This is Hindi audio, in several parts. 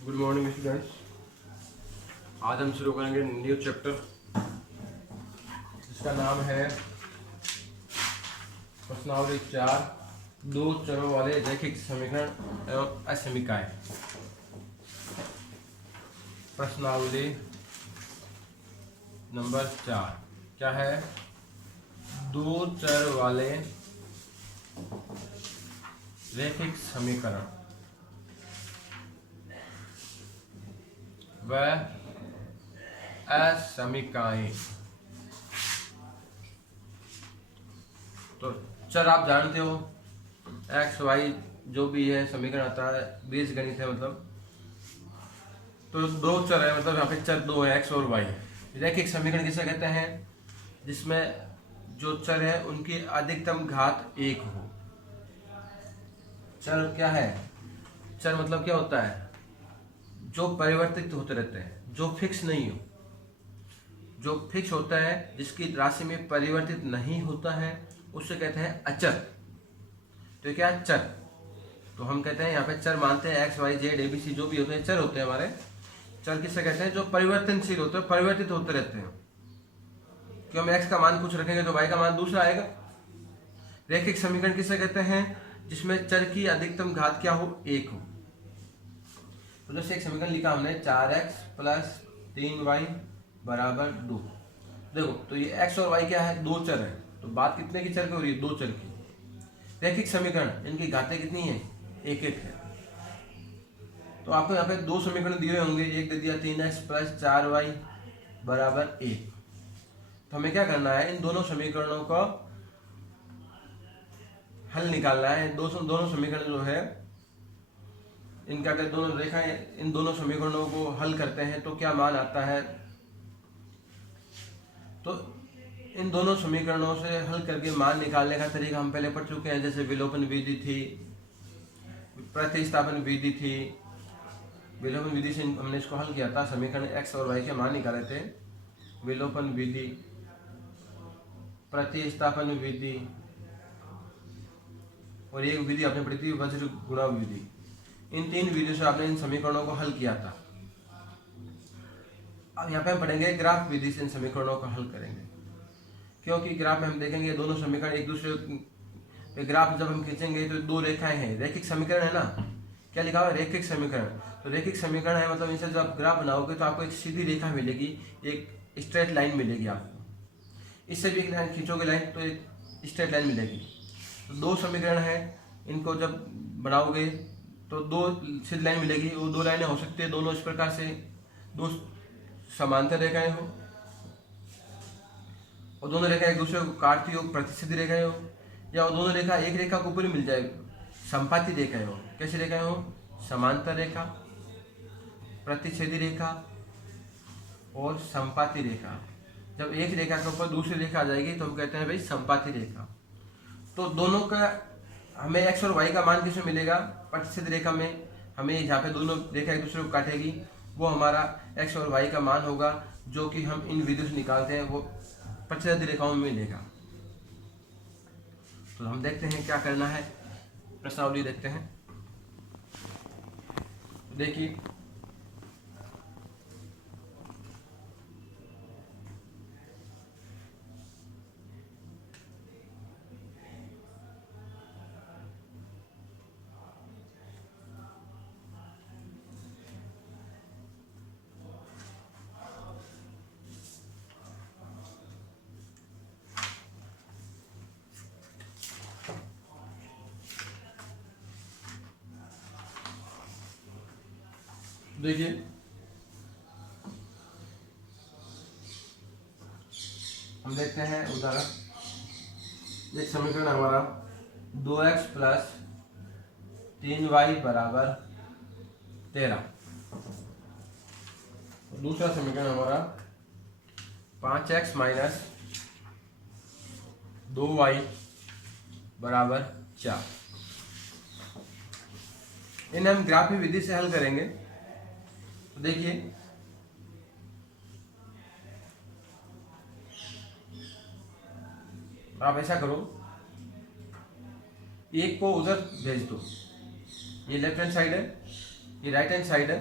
Good morning students. आज हम शुरू करेंगे न्यू चैप्टर जिसका नाम है प्रश्नावली 4 दो चरों वाले रैखिक समीकरण एवं असमीकाएं। प्रश्नावली नंबर 4 क्या है? दो चर वाले रैखिक समीकरण व असमीकाएं। तो चर आप जानते हो, एक्स वाई जो भी है समीकरण आता है, बीजगणित है मतलब। तो दो चर है मतलब यहाँ पे चर दो है, एक्स और वाई। रैखिक समीकरण किसे कहते हैं? जिसमें जो चर है उनकी अधिकतम घात एक हो। चर क्या है? चर मतलब क्या होता है? जो परिवर्तित होते रहते हैं, जो फिक्स नहीं हो। जो फिक्स होता है, जिसकी राशि में परिवर्तित नहीं होता है, उसे कहते हैं अचर। तो क्या चर? तो हम कहते हैं यहाँ पे चर मानते हैं एक्स वाई जेड एबीसी जो भी होते हैं चर होते हैं हमारे। चर किसे कहते हैं? जो परिवर्तनशील होते हैं, परिवर्तित होते रहते हैं। कि हम एक्स का मान कुछ रखेंगे तो वाई का मान दूसरा आएगा। रैखिक समीकरण किसे कहते हैं? जिसमें चर की अधिकतम घात क्या हो? एक हो। तो जैसे एक समीकरण लिखा हमने 4x + 3y = 2। देखो तो ये x और y क्या है? दो चर है। तो बात कितने की चर की हो रही है? दो चर की। रैखिक समीकरण इनकी घातें कितनी है? एक एक है। तो आपको यहाँ पे दो समीकरण दिए होंगे, एक दे दिया 3x + 4y = 1। तो हमें क्या करना है? इन दोनों समीकरणों का हल निकालना है। दोनों समीकरण जो है इनका अगर दोनों रेखाएं इन दोनों समीकरणों को हल करते हैं तो क्या मान आता है? तो इन दोनों समीकरणों से हल करके मान निकालने का तरीका हम पहले पढ़ चुके हैं। जैसे विलोपन विधि थी, प्रतिस्थापन विधि थी। विलोपन विधि से हमने इसको हल किया था, समीकरण एक्स और वाई के मान निकाले थे। विलोपन विधि, प्रतिस्थापन विधि और एक विधि आपने पढ़ी थी वज्र गुणा विधि। इन तीन विधियों से आपने इन समीकरणों को हल किया था। अब यहाँ पे हम पढ़ेंगे ग्राफ विधि से इन समीकरणों को हल करेंगे। क्योंकि ग्राफ में हम देखेंगे दोनों समीकरण एक दूसरे, ग्राफ जब हम खींचेंगे तो दो रेखाएं हैं, रैखिक समीकरण है ना। क्या लिखा हुआ है? रैखिक समीकरण। तो रैखिक समीकरण है मतलब इनसे जब आप ग्राफ बनाओगे तो आपको एक सीधी रेखा मिलेगी, एक स्ट्रेट लाइन मिलेगी आपको। इससे भी एक लाइन खींचोगे लाइन तो एक स्ट्रेट लाइन मिलेगी। तो दो समीकरण है, इनको जब बनाओगे तो दो सीधी लाइन मिलेगी। वो दो लाइनें हो सकती है दोनों इस प्रकार से, दो समांतर रेखाएं हो और दोनों रेखा एक दूसरे को काटती हो, प्रतिच्छेदी रेखाएं हो, या वो दोनों रेखा एक रेखा को पूरी मिल जाए, संपाती रेखाएं हो। कैसी रेखाएं हो? समांतर रेखा, प्रतिच्छेदी रेखा और संपाती रेखा। जब एक रेखा के ऊपर दूसरी रेखा आ जाएगी तो हम कहते हैं भाई संपाती रेखा। तो दोनों का हमें एक्स और वाई का मान किसमें मिलेगा? प्रतिच्छेदी रेखा में। हमें जहाँ पे दोनों रेखा एक दूसरे को काटेगी वो हमारा एक्स और वाई का मान होगा, जो कि हम इन विधियों से निकालते हैं, वो प्रतिच्छेदी रेखाओं में मिलेगा। तो हम देखते हैं क्या करना है, प्रश्नावली देखते हैं। देखिए देखिए हम देखते हैं उदाहरण। एक समीकरण हमारा 2x + 3y = 13। दूसरा समीकरण हमारा 5x - 2y = 4। इन्हें हम ग्राफी विधि से हल करेंगे। तो देखिए आप ऐसा करो, एक को उधर भेज दो, ये लेफ्ट हैंड साइड है, ये राइट हैंड साइड है,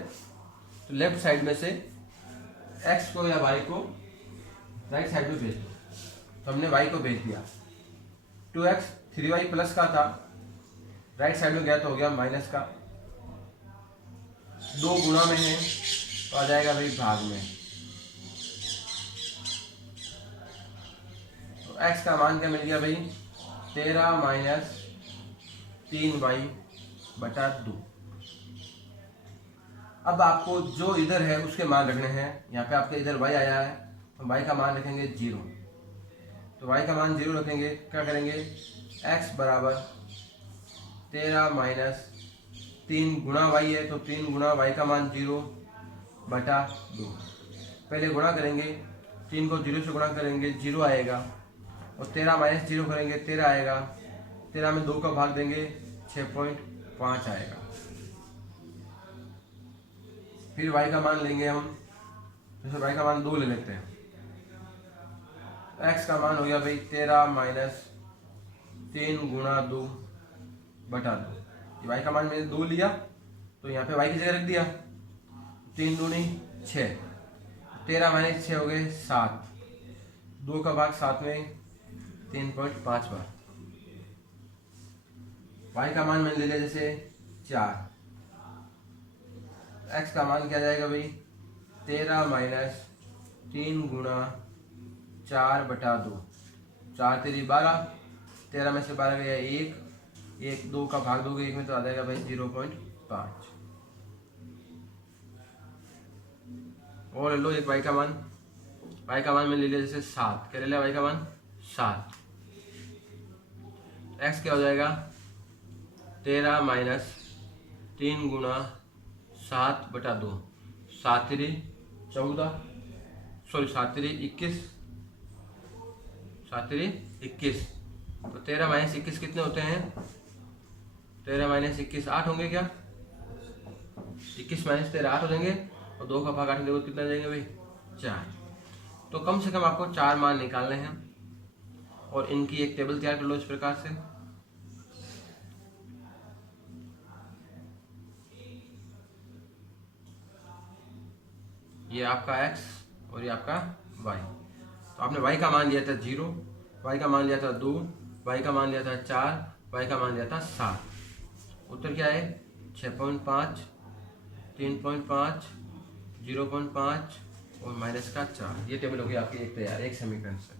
तो लेफ्ट साइड में से x को या y को राइट साइड में भेज दो। तो हमने y को भेज दिया। 2x 3y प्लस का था, राइट साइड में गया तो हो गया माइनस का। 2 गुणा में है तो आ जाएगा भाई भाग में। तो x का मान क्या मिल गया भाई, 13 माइनस 3y बटा 2। अब आपको जो इधर है उसके मान रखने हैं। यहाँ पे आपके इधर y आया है तो y का मान रखेंगे 0। तो y का मान 0 रखेंगे, क्या करेंगे, x बराबर 13 माइनस 3 गुणा y है तो 3 गुणा y का मान 0 बटा 2। पहले गुणा करेंगे, 3 को 0 से गुणा करेंगे 0 आएगा, और 13 माइनस 0 करेंगे 13 आएगा। 13 में 2 का भाग देंगे 6.5 आएगा। फिर y का मान लेंगे हम, जैसे y का मान 2 ले लेते हैं। x का मान हो गया भाई 13 माइनस 3 गुणा 2 बटा 2। y का मान मैंने 2 लिया तो यहाँ पे y की जगह रख दिया, 3 दूनी 6, 13 माइनस 6 हो गए 7, 2 का भाग 7 में 3.5 बार। y का मान मैंने ले लिया जैसे 4। x का मान क्या जाएगा भाई, 13 माइनस 3 गुणा 4 बटा 2। 4 तेरी 12, 13 में से 12 गया 1, 2 का भाग दोगे 1 में तो आ जाएगा भाई 0.5। और लो एक y का मान, y का मान में ले लिया जैसे 7। क्या ले लिया y का मान 7। x क्या हो जाएगा, 13 माइनस 3 गुणा 7 बटा 2। 7 3 14, सॉरी 7 3 21, 7 3 21। तो 13 माइनस 21 कितने होते हैं, 13 माइनस 21 8 होंगे क्या, 21 माइनस 13 8 हो जाएंगे, और 2 का भाग 8 देखो कितना जाएंगे भाई 4। तो कम से कम आपको 4 मान निकालने हैं, और इनकी एक टेबल तैयार कर लो इस प्रकार से। ये आपका x और ये आपका y। तो आपने y का मान लिया था 0, y का मान लिया था 2, y का मान लिया था 4, y का मान लिया था 7। उत्तर क्या है, 6.5, 3.5, 0.5 और माइनस का 4। ये टेबल होगी आपकी एक तैयार, एक समीकरण से।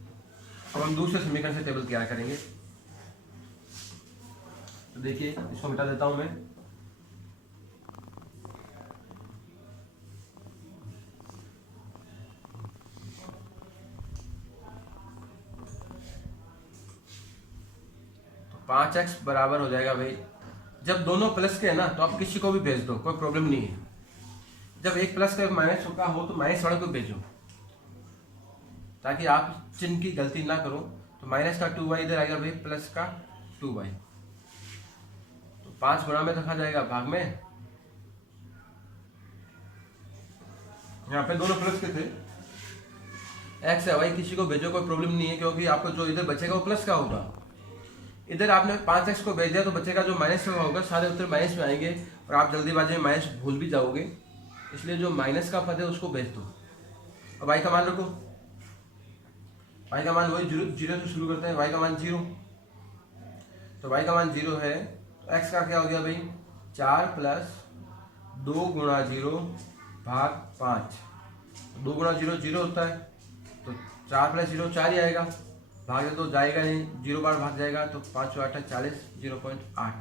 अब हम दूसरे समीकरण से टेबल तैयार करेंगे। तो देखिए इसको मिटा देता हूं मैं। तो 5x बराबर हो जाएगा भाई, जब दोनों प्लस के है ना तो आप किसी को भी भेज दो, कोई प्रॉब्लम नहीं है। जब एक प्लस का माइनस का हो तो माइनस वाले को भेजो, ताकि आप चिन्ह की गलती ना करो। तो माइनस का 2y इधर आएगा भाई, प्लस का 2y। तो 5 गुणा में रखा जाएगा भाग में। यहाँ पे दोनों प्लस के थे, x या y किसी को भेजो, कोई प्रॉब्लम नहीं है, क्योंकि आपको जो इधर बचेगा वो प्लस का होगा। इधर आपने 5x को भेज दिया तो बचेगा जो माइनस का होगा, सारे उत्तर माइनस में आएंगे और आप जल्दीबाजी में माइनस भूल भी जाओगे। इसलिए जो माइनस का पद है उसको भेज दो। अब y का मान रखो, y का मान वही 0 से शुरू करते हैं, y का मान 0। तो y का मान 0 है तो x का क्या हो गया भाई, 4 प्लस 2 गुणा 0 भाग 5। 2 गुणा 0 0 होता है, तो 4 प्लस 0 4 ही आएगा। भाग दे तो जाएगा नहीं, 0 बार भाग जाएगा तो 5 8 40, 0.8।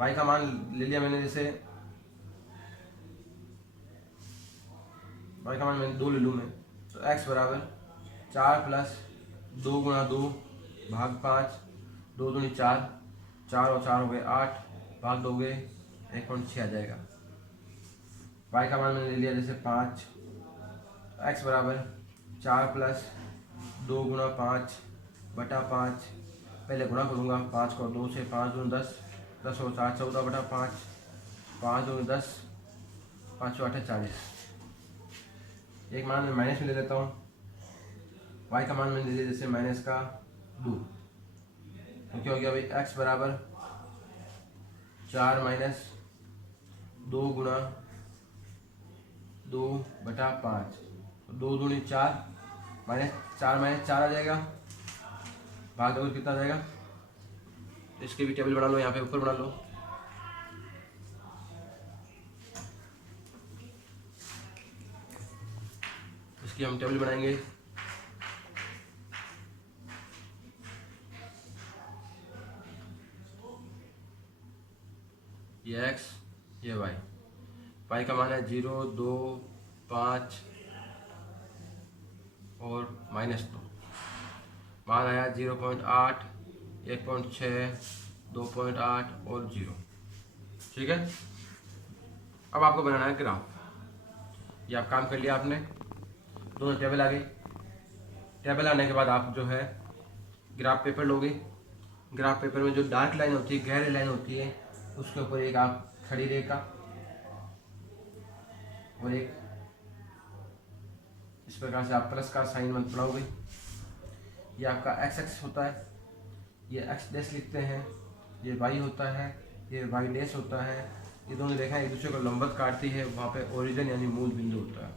y का मान ले लिया मैंने, जैसे y का मान मैंने 2 ले लूँ मैं। तो x बराबर 4 प्लस 2 गुणा 2 भाग 5, 2 दूनी 4, 4 और 4 हो गए 8, भाग दोगे 1.6 आ जाएगा। y का मान मैंने ले लिया जैसे 5। x बराबर 4 प्लस 2 गुणा 5 बटा 5। पहले गुणा करूँगा, 5 को 2 से, 5 दूनी 10, 10 और 4 14 बटा 5, 5 दूनी 10, 5 8 40। एक मान मैं माइनस में ले लेता हूँ, y का मान मैंने ले लिया जैसे माइनस का 2। तो क्या हो गया भाई, x बराबर 4 माइनस 2 गुणा 2/5, 2 दूनी 4, -4 -4 आ जाएगा, भाग दोगे कितना आ जाएगा। इसके भी टेबल बना लो, यहाँ पे ऊपर बना लो। इसकी हम टेबल बनाएंगे। ये x, ये y का मान है 0, 2, 5 और -2। मान आया 0.8, 1.6, 2.8 और 0। ठीक है, अब आपको बनाना है ग्राफ। ये आप काम कर लिया आपने, दोनों टेबल आ गई। टेबल आने के बाद आप जो है ग्राफ पेपर लोगे। ग्राफ पेपर में जो डार्क लाइन होती है, गहरी लाइन होती है, उसके ऊपर एक आप खड़ी रेखा और एक इस प्रकार से आप प्लस का साइन मत बनाओगे। ये आपका एक्स एक्स होता है, ये एक्स डैश लिखते हैं, ये वाई होता है, ये वाई डैश होता है। ये दोनों रेखाएं एक दूसरे को लंबवत काटती है, वहाँ पे ओरिजिन यानी मूल बिंदु होता है।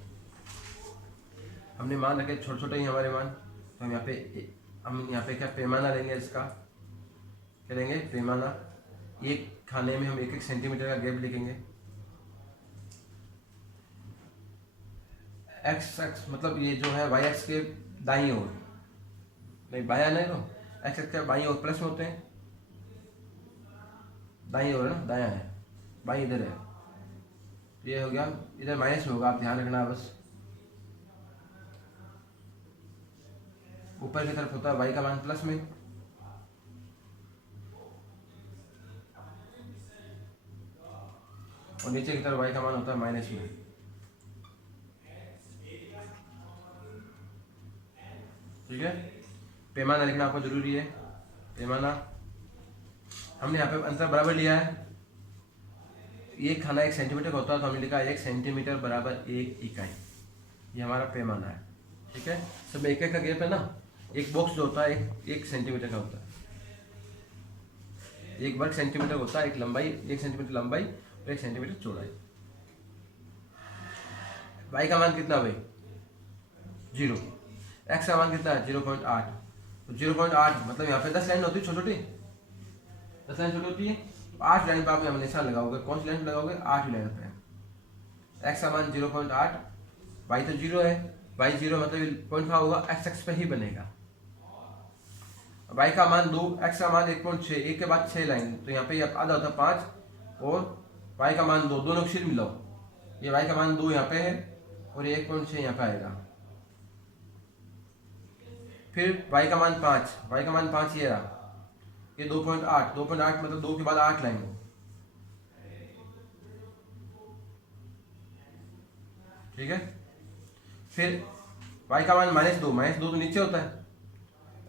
हमने मान रखे छोटे छोटे ही हमारे मान, तो हम यहाँ पे क्या पैमाना लेंगे, इसका क्या लेंगे पैमाना। एक खाने में हम 1-1 सेंटीमीटर का गैप लिखेंगे। एक्स एक्स मतलब ये जो है वाई एक्स के दाईं ओर, नहीं बाया नहीं, तो एक्स एक्स के बाईं ओर प्लस में होते हैं, दाईं ओर है ना, दायां है, बाईं इधर है। तो ये हो गया, इधर माइनस में होगा, आप ध्यान रखना बस। ऊपर की तरफ होता है वाई का मान प्लस में, और नीचे की तरफ वाई का मान होता है माइनस में। ठीक है, पैमाना लिखना आपको जरूरी है। पैमाना हमने यहाँ पे अंतर बराबर लिया है। ये खाना 1 सेंटीमीटर का होता है, तो हमने लिखा 1 सेंटीमीटर बराबर 1 इकाई। ये हमारा पैमाना है। ठीक है, सब 1-1 का गैप है ना। एक बॉक्स जो होता है 1 सेंटीमीटर का होता है, 1 वर्ग सेंटीमीटर होता है। एक लंबाई 1 सेंटीमीटर लंबाई और 1 सेंटीमीटर चौड़ाई। वाई का मान कितना भाई 0, एक्स का मान कितना है 0.8। तो 0.8 मतलब यहाँ पे 10 लाइन होती है छोटी छोटी, 10 लाइन छोटी होती है। तो 8 लाइन पर आप यहाँ निशान लगाओगे। कौन सी लाइन पर लगाओगे 8 लाइन पे। एक्स का मान 0.8, वाई तो 0 है, वाई 0 मतलब पॉइंट होगा, एक्स एक्स पे ही बनेगा। वाई का मान 2, एक्स का मान 1.6, एक के बाद 6 लाइन, तो यहाँ पे आधा होता है 5, और वाई का मान 2, दोनों को सिर मिलाओ। ये वाई का मान 2 यहाँ पे है और ये 1.6 यहाँ पे आएगा। फिर वाई का मान 5, वाई का मान 5 ये रहा, ये 2.8, 2.8 मतलब 2 के बाद 8 लाइन। ठीक है, फिर वाई का मान -2 तो नीचे होता है,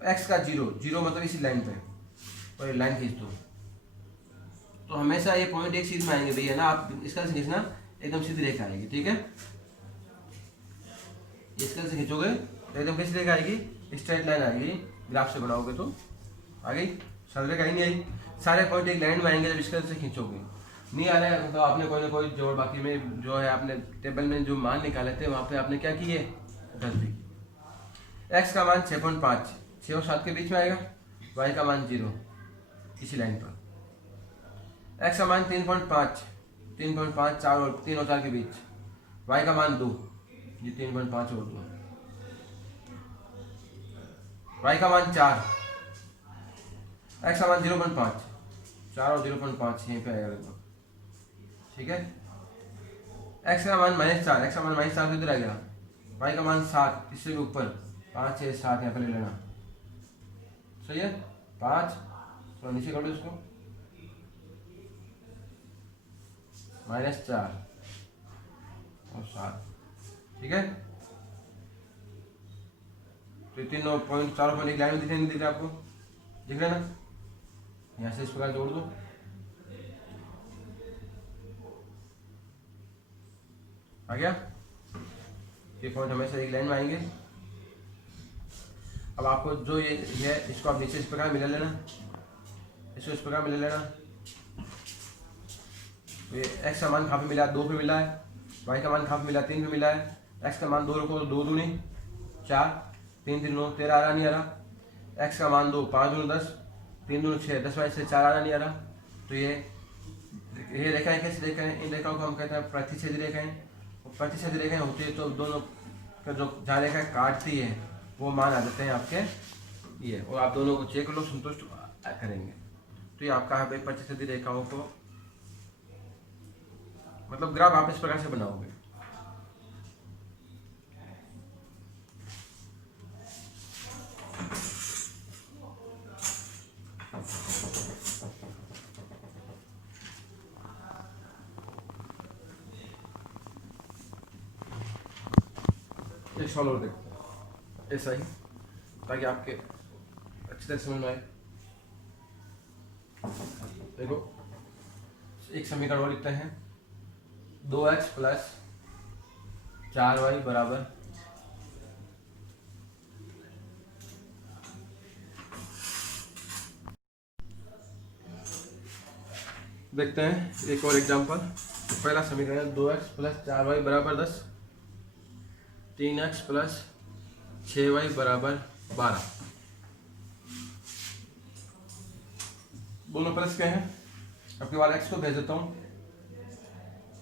एक्स का 0 मतलब इसी लाइन पे, और ये लाइन खींच दो। तो हमेशा ये पॉइंट एक सीध में आएंगे भैया ना, आप इसका से खींचना एकदम सीधी रेखा आएगी। ठीक है, इसका से खींचोगे तो एकदम कैसी रेखा आएगी, स्ट्रेट लाइन आएगी। ग्राफ से बनाओगे तो आ गई, सरल रेखा ही नहीं आई। सारे पॉइंट एक लाइन में आएंगे जब इसका से खींचोगे। नहीं आ रहा है तो आपने कोई ना कोई जोड़, बाकी में जो है आपने टेबल में जो मान निकाले थे वहाँ पे आपने क्या किए, गलती की। एक्स का मान 6.5, 6 और 7 के बीच में आएगा। वाई का मान 0 इसी लाइन पर। एक्स का मान 3.5, 3.5 4 और 3 और 4 के बीच। वाई का मान 2, ये 3.5 और 2। वाई का मान 4, एक्स का मान 0.5, 4 और 0.5 यहीं पे आएगा लगभग। ठीक है, एक्स का मान -4, एक्स का मान -4 तो इधर आ गया। वाई का मान 7, इससे भी ऊपर 5 6 7 यहाँ पर ले लेना। सही है, 5 तो नीचे कर लो इसको, -4 और 7। ठीक है, तो 3 पॉइंट 4 पॉइंट एक लाइन में दिख रहा है आपको, दिख रहा है ना। यहाँ से इस प्रकार जोड़ दो, आ गया। ये पॉइंट हमेशा एक लाइन में आएंगे। अब आपको जो ये है इसको आप नीचे इस प्रकार मिला लेना, इसको इस प्रकार मिला लेना। तो ये एक्स का मान कहाँ पे मिला, 2 पे मिला है, वाई का मान कहाँ पे मिला, 3 पे मिला है। एक्स का मान 2 रखो तो 2 दूनी 4, 3 3 9 13 आ रहा नहीं आ रहा। एक्स का मान 2, 5 दूनी 10, 3 दूनी 6, 10 वाई से 4 आ रहा नहीं आ रहा। तो ये रेखाएं कैसी रेखाएं, इन रेखाओं को हम कहते हैं प्रतिच्छेदी रेखाएं। प्रतिच्छेदी रेखाएं होती है तो दोनों का जो जहाँ रेखा काटती है वो मान आ जाते हैं आपके ये, और आप दोनों को चेक कर लो, संतुष्ट करेंगे। तो ये आपका यहाँ पे प्रतिच्छेदी रेखाओं को मतलब ग्राफ आप इस प्रकार से बनाओगे। ये सॉल्व देखते हैं ऐसा ही, ताकि आपके अच्छी तरह समझ में आए। देखो एक समीकरण और लिखते हैं, 2x प्लस 4y बराबर देखते हैं एक और एग्जांपल। पहला समीकरण 2x प्लस 4y बराबर 10, 3x प्लस 6y बराबर 12। दोनों प्लस के हैं। अब के बाद x को भेज देता हूँ,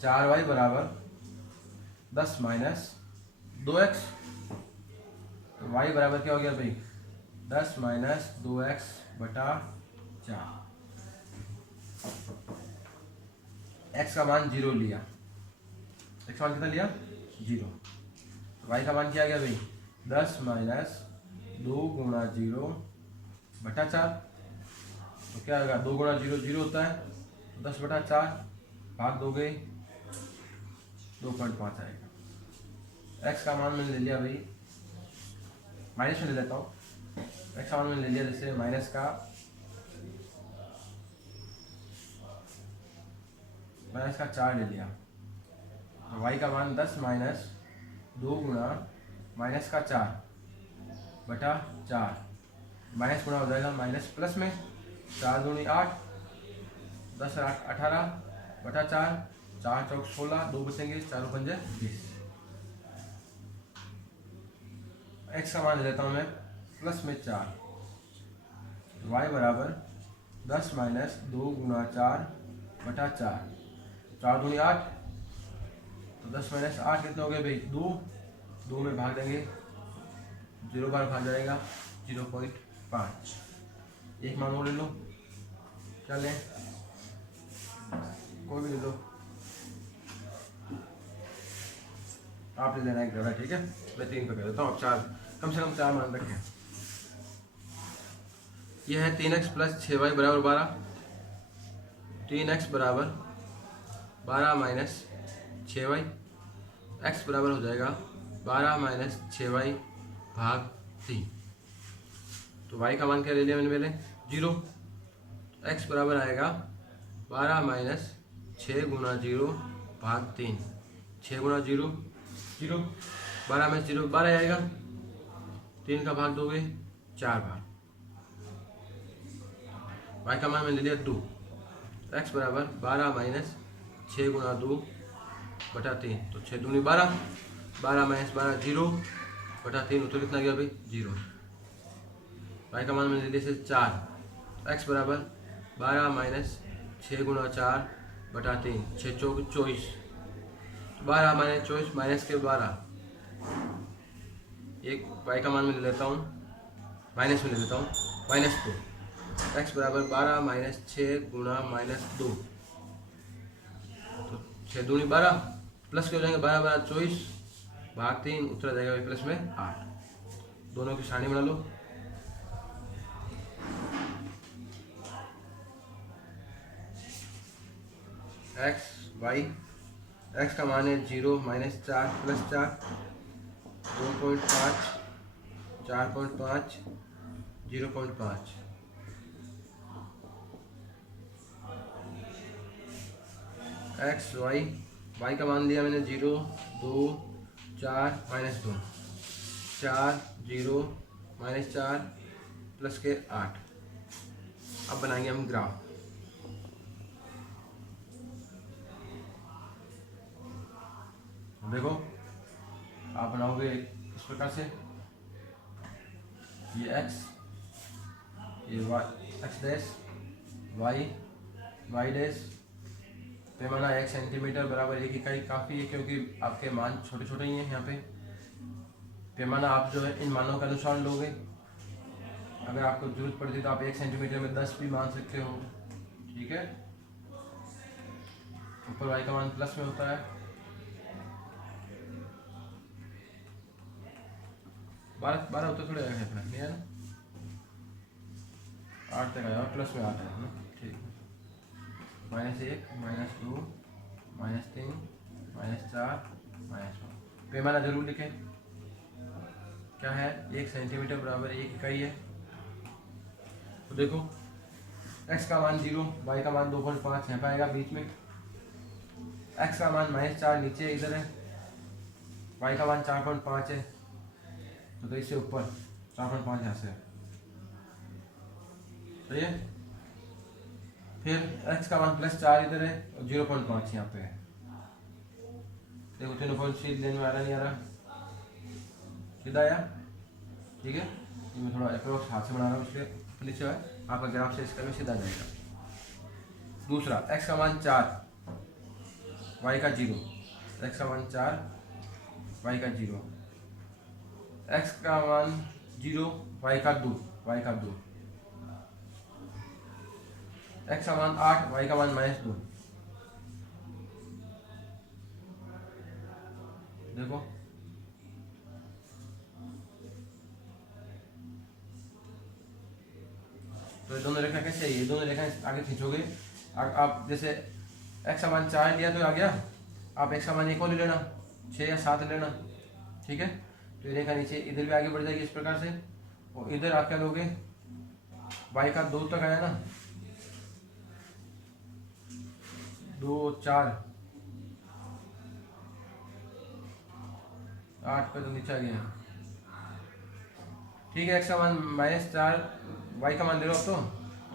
4y बराबर 10 माइनस 2x, तो y बराबर क्या हो गया भाई, 10 माइनस 2x बटा 4। x का मान 0 लिया, x का मान कितना लिया 0, तो y का मान क्या आ गया भाई 10 माइनस 2 गुणा 0 बटा 4। तो क्या आएगा, 2 गुणा 0 0 होता है, तो 10 बटा 4 भाग दोगे 2.5 आएगा। x का मान मैंने ले लिया भाई, माइनस में ले लेता हूँ, x का मान मैंने ले लिया जैसे माइनस का 4 ले लिया। तो y का मान 10 माइनस 2 गुणा माइनस का 4 बटा 4, माइनस गुणा हो जाएगा माइनस प्लस में, 4 दूनी 8, 10 8 18 बटा 4, 4 चौक 16, 2 बचेंगे, 4 पंजे 20। x का मान ले लेता हूँ मैं प्लस में 4, y बराबर 10 माइनस 2 गुणा 4 बटा 4, 4 दूनी 8, तो 10 माइनस 8 कितने हो गए भाई 2, 2 में भाग देंगे 0 बार भाग जाएगा 0.5। एक मान और ले लो, क्या लें, कोई भी ले लो, आप ले लेना एक ज़्यादा, ठीक है। मैं 3 पे कर देता हूँ, आप 4 कम से कम 4 मान रखें। यह है 3x प्लस 6y बराबर 12, 3x बराबर 12 माइनस 6y, x बराबर हो जाएगा 12 माइनस 6y भाग 3। तो y का मान क्या ले लिया मैंने पहले 0, x बराबर आएगा 12 माइनस 6 गुणा 0 भाग 3, 6 गुणा 0 0, 12 में 0 12 आएगा, 3 का भाग दोगे 4 बार, y का मान मैंने ले लिया 2, x बराबर 12 माइनस 6 गुणा 2 बटा 3, तो 6 दूनी 12, 12 माइनस 12 0 बटा 3, उत्तर कितना गया भाई 0। y का मान मैंने ले लिया 4, x बराबर 12 माइनस 6 गुणा 4 बटा 3, 6 चौक 24, 12 माइनस 24 माइनस के 12, एक y का मान में ले लेता हूँ, माइनस में ले लेता हूँ -2, x बराबर 12 माइनस 6 गुणा -2, तो 6 दूनी 12, प्लस के हो जाएंगे 12 12 24 भाग 3, उत्तर आ जाएगा प्लस में 8। दोनों की सारणी बना लो, x y, x का मान है 0 minus 4 plus 4, 2.5 4.5 0.5, x y, y का मान लिया मैंने 0 2 4 -2, 4 0 -4 प्लस के 8। अब बनाएंगे हम ग्राफ। देखो आप बनाओगे इस प्रकार से, ये x, ये y, x dash, y dash, पैमाना 1 सेंटीमीटर बराबर 1 इकाई काफ़ी है क्योंकि आपके मान छोटे छोटे ही हैं यहाँ पे। पैमाना आप जो है इन मानों के अनुसार लोगे, अगर आपको जरूरत पड़ती तो आप 1 सेंटीमीटर में 10 भी मान सकते हो, ठीक है। ऊपर y का मान प्लस में होता है, 12 होता थोड़े नहीं है ना, 8 तक आया, प्लस में 8 है ना, ठीक है। -1, -2, -3, -4, -1। पैमाना जरूर लिखें, क्या है, 1 सेंटीमीटर बराबर 1 इकाई है। तो देखो x का मान 0, y का मान 2.5 यहाँ पाएगा बीच में, x का मान -4 नीचे इधर है, y का मान 4.5 है, तो इससे ऊपर 4.5 यहाँ से, सही है। फिर x का मान +4 इधर है और 0.5 यहाँ पे है। देखो तीनों पॉइंट सीध लेने में आ रहा नहीं आ रहा, सीधा आया, ठीक है। ये मैं थोड़ा अप्रोक्स हाथ से बना रहा हूँ इसलिए नीचे है, आपका ग्राफ से इसका भी सीधा जाएगा। दूसरा x का मान 4, y का 0, x का मान 4, y का 0, x का मान 0, y का 2, x का मान 8, y का मान -2। देखो तो ये दोनों रेखा कैसे है, ये दोनों रेखा आगे खींचोगे, आप जैसे x का मान 4 लिया तो आ गया, आप x का मान 1 और ले लेना, 6 या 7 लेना, ठीक है। तो ये रेखा नीचे इधर भी आगे बढ़ जाएगी इस प्रकार से, और इधर आप क्या लोगे, y का 2 तक आया ना, 2, 4, 8 पे तो नीचे आ गया, ठीक है। x का मान -4, y का मान ले लो अब, तो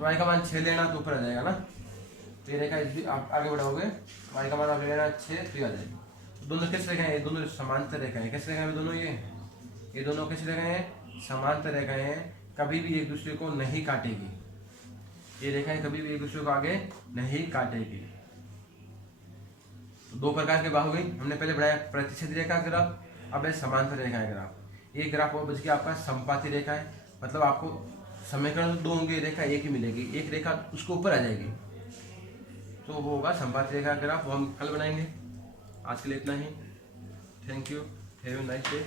y का मान 6 लेना तो ऊपर आ जाएगा ना। तो ये रेखा इस भी आप आगे बढ़ाओगे, y का मान आप ले लेना 6, तो आ जाएगी। तो दोनों कैसे रेखाएं हैं, दोनों समांतर रेखाएं, कैसे रेखाएं हैं दोनों, ये दोनों कैसे रेखाएं हैं, समांतर रेखाएं हैं, कभी भी एक दूसरे को नहीं काटेगी, ये रेखाएं कभी भी एक दूसरे को आगे नहीं काटेगी। तो 2 प्रकार के बाहु गई, हमने पहले बढ़ाया प्रतिच्छेद रेखा ग्राफ, अब है समांतर रेखा ग्राफ। ये ग्राफ वो बच गया आपका संपाती रेखा है, मतलब आपको समीकरण 2 होंगे, रेखा एक ही मिलेगी, एक रेखा उसको ऊपर आ जाएगी, तो वो होगा संपाती रेखा ग्राफ, वो हम कल बनाएंगे। आज के लिए इतना ही, thank you, have a nice day.